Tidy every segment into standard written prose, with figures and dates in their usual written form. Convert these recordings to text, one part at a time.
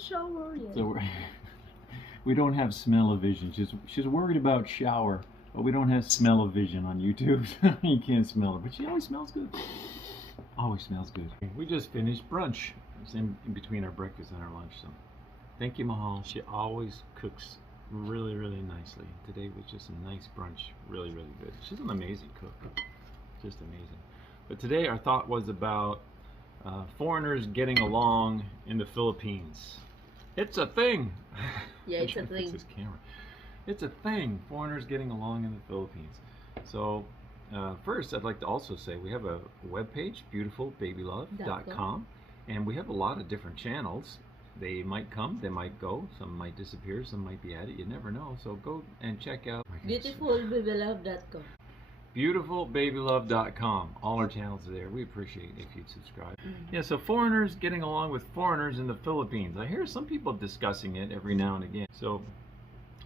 shower yet. So we don't have smell-o-vision. She's worried about shower, but we don't have smell-o-vision on YouTube. You can't smell her, but she always smells good. Always smells good. We just finished brunch. It's in between our breakfast and our lunch. So thank you, Mahal. She always cooks really, really nicely. Today was just a nice brunch. Really, really good. She's an amazing cook. Just amazing. But today our thought was about foreigners getting along in the Philippines. It's a thing. Yeah, it's a thing. This camera. It's a thing. Foreigners getting along in the Philippines. So first, I'd like to also say we have a webpage, beautifulbabylove.com, and we have a lot of different channels. They might come, they might go, some might disappear, some might be added. You never know. So go and check out Beautifulbabylove.com. Beautifulbabylove.com. All our channels are there. We appreciate if you'd subscribe. Yeah, so foreigners getting along with foreigners in the Philippines. I hear some people discussing it every now and again. So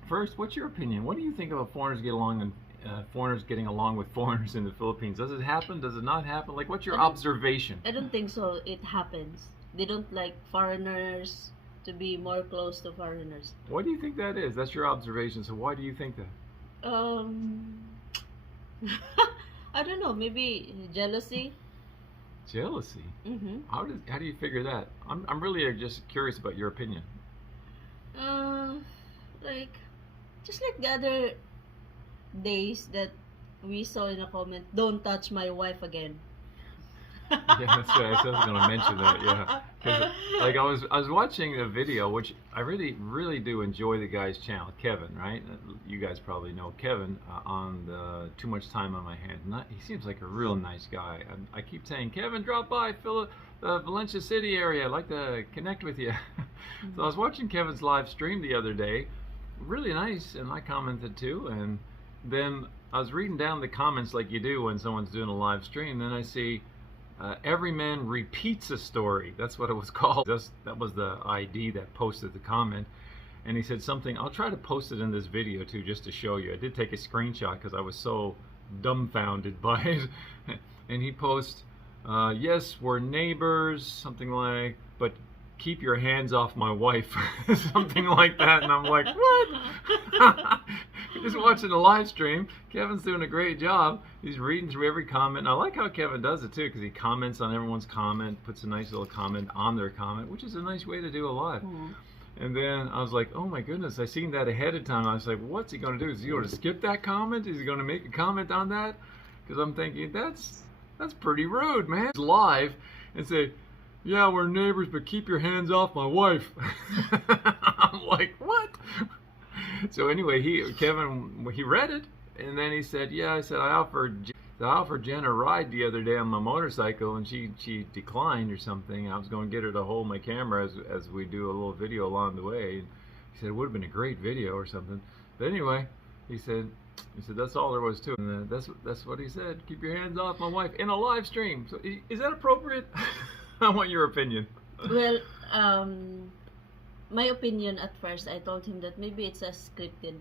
first, what's your opinion? What do you think about foreigners getting along with foreigners in the Philippines? Does it happen? Does it not happen? Like, what's your observation? I don't think so. It happens. They don't like foreigners to be more close to foreigners. Why do you think that is? That's your observation. So why do you think that? I don't know. Maybe jealousy. Jealousy? Mm-hmm. How do you figure that? I'm really just curious about your opinion. Like, just like the other days that we saw in a comment, don't touch my wife again. Yeah, that's right. I was going to mention that. Yeah, 'cause, like I was watching a video, which I really do enjoy the guy's channel, Kevin. Right? You guys probably know Kevin on the Too Much Time on My Hands. He seems like a real nice guy. I keep saying, Kevin, drop by the Valencia City area. I'd like to connect with you. So I was watching Kevin's live stream the other day. Really nice, and I commented too. And then I was reading down the comments like you do when someone's doing a live stream. Then I see. Every man repeats a story. That's what it was called. That was the ID that posted the comment. And he said something. I'll try to post it in this video too, just to show you. I did take a screenshot because I was so dumbfounded by it. And he posts, yes, we're neighbors, something like, but keep your hands off my wife. Something like that. And I'm like, what? Just watching the live stream. Kevin's doing a great job. He's reading through every comment. And I like how Kevin does it too, because he comments on everyone's comment, puts a nice little comment on their comment, which is a nice way to do a live. And then I was like, oh my goodness, I seen that ahead of time. I was like, what's he going to do? Is he going to skip that comment? Is he going to make a comment on that? Because I'm thinking, that's pretty rude, man. It's live and say, yeah, we're neighbors, but keep your hands off my wife. I'm like, what? So anyway, Kevin read it, and then he said, yeah, I offered Jen a ride the other day on my motorcycle, and she declined or something. I was going to get her to hold my camera as we do a little video along the way. And he said it would have been a great video or something. But anyway, he said that's all there was to it. And that's what he said. Keep your hands off my wife in a live stream. So is that appropriate? I want your opinion. Well, my opinion at first, I told him that maybe it's a scripted.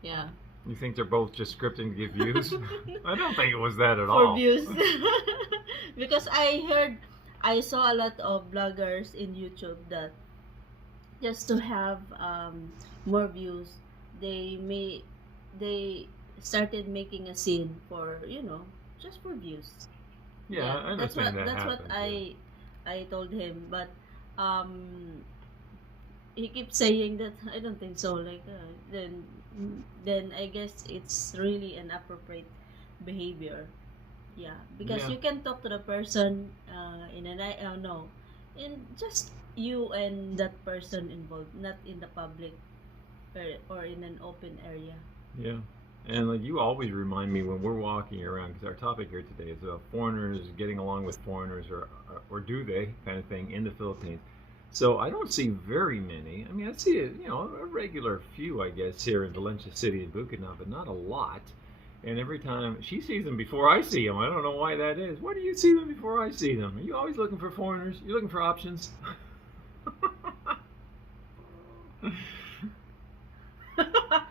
Yeah. You think they're both just scripting to give views? I don't think it was that at all. For views. Because I saw a lot of bloggers in YouTube that just to have more views, they started making a scene for, just for views. Yeah, I understand that's what I told him, but he keeps saying that I don't think so. Like then I guess it's really an appropriate behavior. Yeah, because you can talk to the person in just you and that person involved, not in the public or in an open area. Yeah. And like you always remind me when we're walking around, because our topic here today is foreigners getting along with foreigners, or do they, kind of thing, in the Philippines. So I don't see very many. I mean, I see a regular few, I guess, here in Valencia City and Bukidnon, but not a lot. And every time she sees them before I see them. I don't know why that is. Why do you see them before I see them? Are you always looking for foreigners? You're looking for options?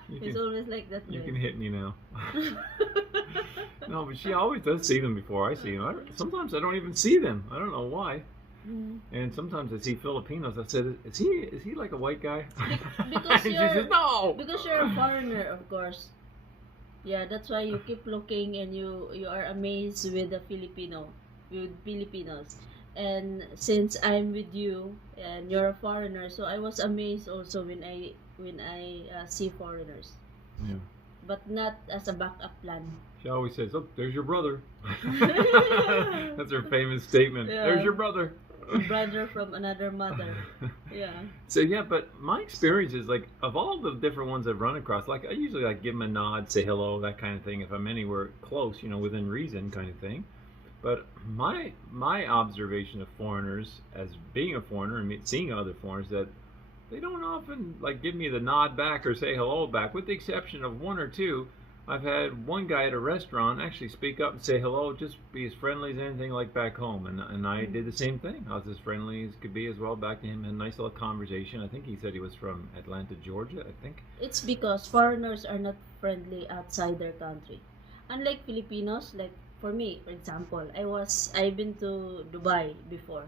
It's always like that. You can hit me now. No, but she always does see them before I see them. Sometimes I don't even see them. I don't know why. Mm. And sometimes I see Filipinos. I said, "Is he like a white guy?" Because And she says, "No." because you're a foreigner, of course. Yeah, that's why you keep looking and you are amazed with the with Filipinos. And since I'm with you and you're a foreigner, so I was amazed also when I see foreigners, Yeah. but not as a backup plan. She always says, "Oh, there's your brother." That's her famous statement. Yeah. There's your brother. Brother from another mother. Yeah. So yeah, but my experience is like of all the different ones I've run across, like I usually like give them a nod, say hello, that kind of thing. If I'm anywhere close, within reason, kind of thing. But my observation of foreigners, as being a foreigner and seeing other foreigners, that they don't often like give me the nod back or say hello back, with the exception of one or two. I've had one guy at a restaurant actually speak up and say hello, just be as friendly as anything like back home. And I did the same thing. I was as friendly as could be as well back to him. Had a nice little conversation. I think he said he was from Atlanta, Georgia, I think. It's because foreigners are not friendly outside their country. Unlike Filipinos, like for me, for example, I've been to Dubai before.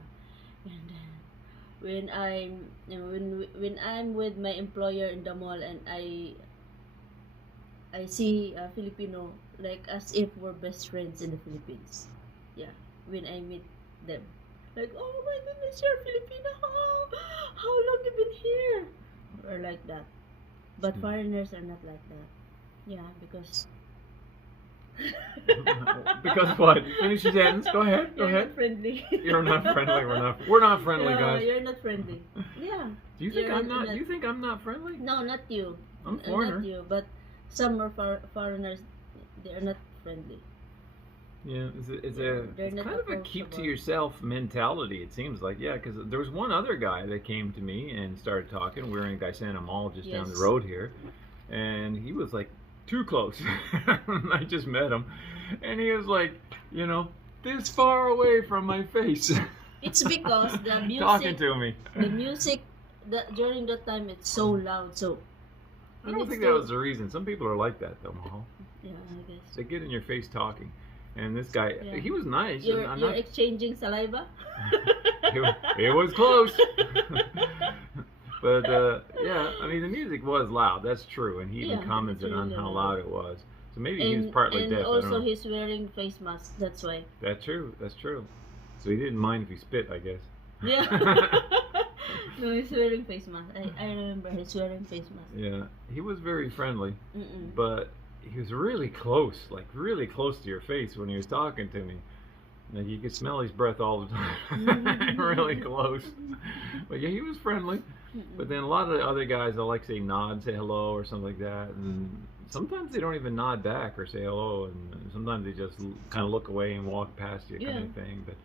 And when I'm with my employer in the mall and I see a Filipino, like as if we're best friends in the Philippines. Yeah, when I meet them, like, oh my goodness, you're Filipino. How long you been here? Or like that. But Hmm. foreigners are not like that. Yeah, because Because what? Finish your sentence. Go ahead. Go you're ahead. not friendly. You're not friendly. We're not friendly, Yeah, guys. you're not friendly. Yeah. Do you think You're I'm not? Do you think I'm not friendly? No, not you. I'm a foreigner. Not you, but some are foreigners. They are not friendly. Yeah, it's They're it's not kind of a keep to approachable. yourself mentality. It seems like, yeah, because there was one other guy that came to me and started talking. We were in Gaisana Mall just down the Yes. road here, and he was like too close. I just met him, and he was like, this far away from my face, It's because the talking music, to me. the music, during that time it's so loud. So I you don't need think to- that was the reason. Some people are like that though, Mahal. Yeah, I guess. They get in your face talking, and this guy, Yeah. he was nice. You're, and I'm you're not. exchanging saliva. It was close. But yeah, I mean the music was loud. That's true, and he even Yeah, commented it's on really how loud. loud it was. So maybe he was partly and deaf. I don't also know. he's wearing face mask. That's why. That's true. That's true. So he didn't mind if he spit, I guess. Yeah. No, he's wearing face mask. I remember he's wearing face mask. Yeah, he was very friendly, Mm-mm. but he was really close, like really close to your face when he was talking to me. Like you could smell his breath all the time. Really close. But yeah, he was friendly. But then a lot of the other guys, they'll like say nod, say hello, or something like that. And sometimes they don't even nod back or say hello. And sometimes they just kind of look away and walk past you, kind Yeah. of thing. But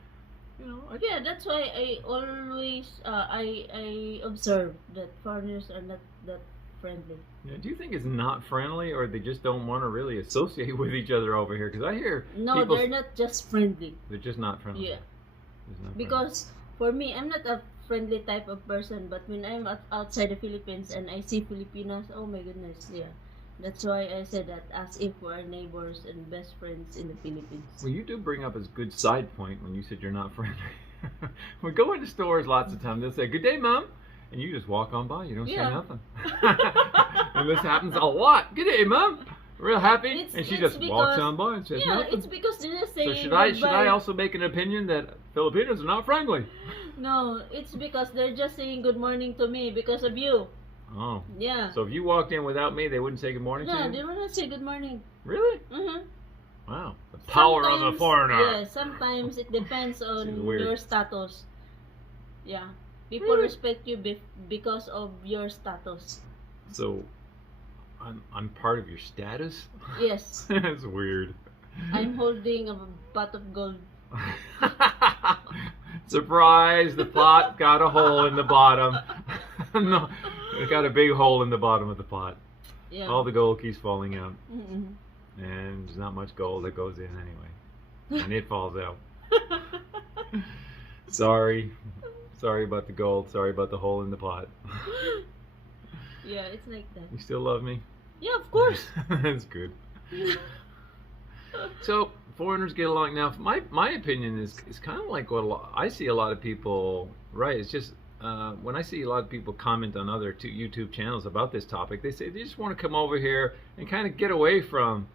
Yeah, that's why I always I observe that foreigners are not that friendly. yeah, do you think it's not friendly, or they just don't want to really associate with each other over here? Because I hear No, people they're not just friendly. they're just not friendly. Yeah, Just not friendly. because for me, I'm not a friendly type of person. But when I'm outside the Philippines and I see Filipinos, oh my goodness, yeah. That's why I said that as if we're neighbors and best friends in the Philippines. Well, you do bring up a good side point when you said you're not friendly. We go into stores lots of times. They'll say, "Good day, Mom," and you just walk on by. You don't Yeah. say nothing. And this happens a lot. "Good day, Mom." Real happy, It's- and she it's just walks because- on by and says Yeah, nothing. it's because they're just So saying should I goodbye. also make an opinion that Filipinos are not friendly? No, it's because they're just saying good morning to me because of you. Oh, Yeah. so if you walked in without me, they wouldn't say good morning No, to they you? will not say good morning. Really? Mm-hmm. Wow, the power of a Sometimes- foreigner. Yeah, sometimes it depends This on is weird. your status. Yeah. People Really? respect you because of your status. So, I'm part of your status. Yes. That's weird. I'm holding a pot of gold. Surprise! The pot got a hole in the bottom. No, it got a big hole in the bottom of the pot. Yeah. All the gold keeps falling out, Mm-mm. and there's not much gold that goes in anyway, and it falls out. Sorry about the gold. Sorry about the hole in the pot. Yeah, it's like that. You still love me? Yeah, of course. That's good. So foreigners get along now. My opinion is kind of like what I see a lot of people. Right, it's just when I see a lot of people comment on other YouTube channels about this topic, they say they just want to come over here and kind of get away from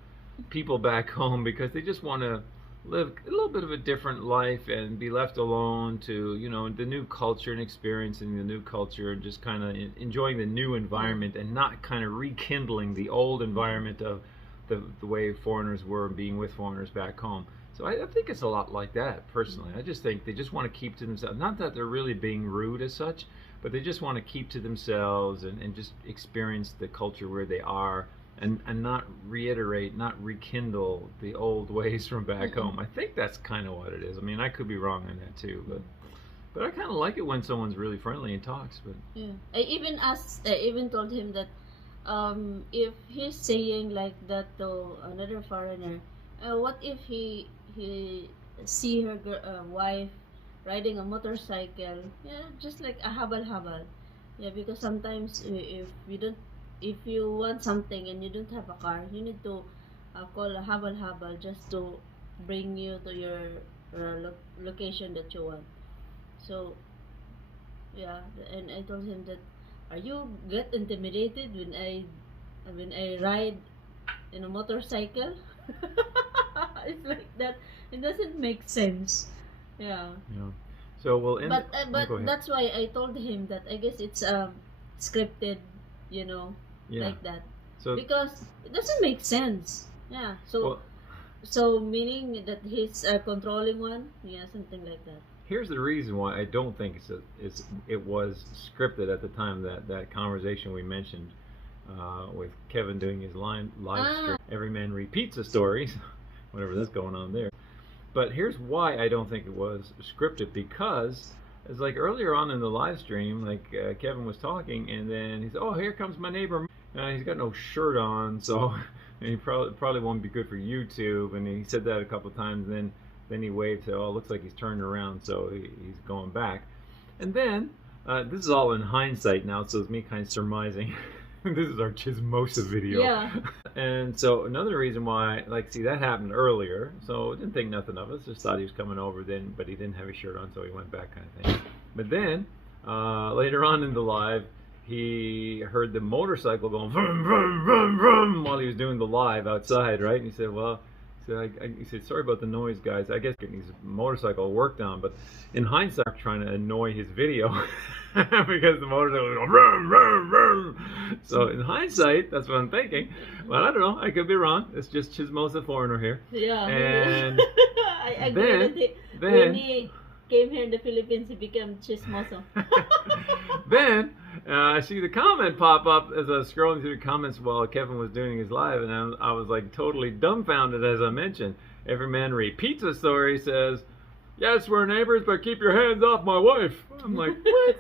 people back home because they just want to live a little bit of a different life and be left alone to the new culture and experiencing the new culture and just kind of enjoying the new environment and not kind of rekindling the old environment of the way foreigners were being with foreigners back home. So I think it's a lot like that personally. I just think they just want to keep to themselves. Not that they're really being rude as such, but they just want to keep to themselves and just experience the culture where they are and not reiterate, not rekindle the old ways from back home. I think that's kind of what it is. I mean, I could be wrong on that too, but I kind of like it when someone's really friendly and talks. But yeah, I even told him that if he's saying like that to another foreigner, what if he see her wife riding a motorcycle, yeah, just like a habal-habal, yeah, because sometimes if you want something and you don't have a car, you need to call a habal-habal just to bring you to your location that you want. So yeah, and I told him that, are you get intimidated when I ride in a motorcycle? It's like that. It doesn't make sense. Yeah. yeah. So we'll end. But Go ahead. that's why I told him that I guess it's scripted, you know, Yeah. like that. So Because it doesn't make sense. Yeah. So well, so meaning that he's a controlling one. Yeah, something like that. here's the reason why I don't think it was scripted at the time that conversation we mentioned with Kevin doing his live stream. Every man repeats a story, whatever that's going on there. But here's why I don't think it was scripted, because it's like earlier on in the live stream, like Kevin was talking, and then he said, "Oh, here comes my neighbor." He's got no shirt on, so he probably won't be good for YouTube. And he said that a couple of times. Then he waved to, "Oh, it looks like he's turned around," so he's going back. And then this is all in hindsight now, so it's me kind of surmising. This is our Chismosa video. Yeah. And so another reason why, like, see, that happened earlier, so didn't think nothing of it. Just thought he was coming over then, but he didn't have his shirt on, so he went back, kind of thing. But then later on in the live, he heard the motorcycle going vroom, vroom, vroom, vroom while he was doing the live outside, right? And he said, "Well," he said, "Sorry about the noise, guys. I guess getting his motorcycle worked on." But in hindsight, I'm trying to annoy his video because the motorcycle was going vroom, vroom, vroom. So in hindsight, that's what I'm thinking. Well, I don't know. I could be wrong. It's just Chismosa Foreigner here. Yeah. And I agree that when he came here in the Philippines, he became chismoso. Then I see the comment pop up as I was scrolling through the comments while Kevin was doing his live, and I was like totally dumbfounded, as I mentioned. Every man repeats a story, says, "Yes, we're neighbors, but keep your hands off my wife." I'm like, what?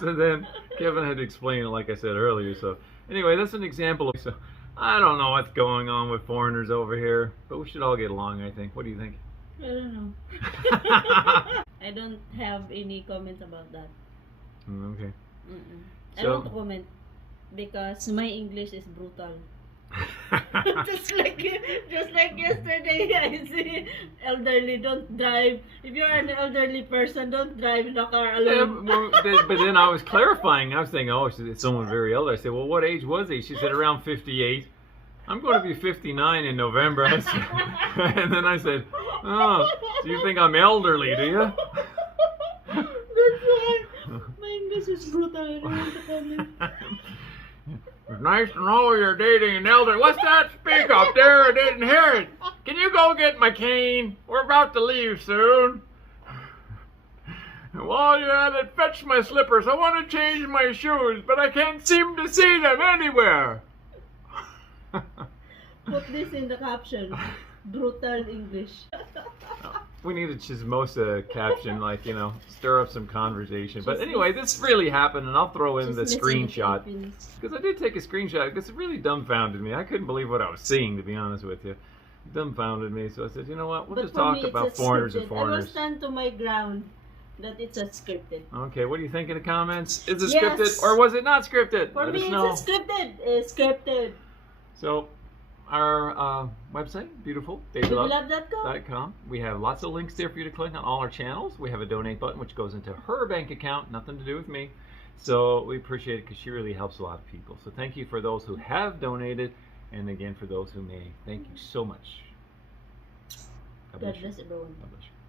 So then Kevin had to explain it, like I said earlier. So anyway, that's an example of. So I don't know what's going on with foreigners over here, but we should all get along, I think. What do you think? I don't know. I don't have any comments about that. Okay. I don't want to comment because my English is brutal. just like yesterday, I see elderly don't drive. If you're an elderly person, don't drive in the car alone. Yeah, but then I was clarifying. I was thinking, oh, it's someone very elderly. I said, well, what age was he? She said around 58. I'm going to be 59 in November. I said, and then I said, oh, so you think I'm elderly, do you? That's why my English is brutal. I don't want to comment. It's nice to know you're dating an elder. What's that? Speak up there. I didn't hear it. Can you go get my cane? We're about to leave soon. And while you're at it, fetch my slippers. I want to change my shoes, but I can't seem to see them anywhere. Put this in the caption. Brutal English. We need a Chismosa caption, like, stir up some conversation. But anyway, this really happened, and I'll throw in the screenshot. Because I did take a screenshot, because it really dumbfounded me. I couldn't believe what I was seeing, to be honest with you. It dumbfounded me, so I said, you know what, we'll just talk about foreigners and foreigners. I will stand to my ground that it's a scripted. Okay, what do you think in the comments? Is it Yes. scripted, or was it not scripted? For Let me, us know. it's scripted. It's scripted. So, our website, beautiful, babylove.com. babylove.com. We have lots of links there for you to click on all our channels. We have a donate button which goes into her bank account, nothing to do with me. So we appreciate it because she really helps a lot of people. So thank you for those who have donated, and again for those who may. Thank you so much. God bless everyone. God bless you.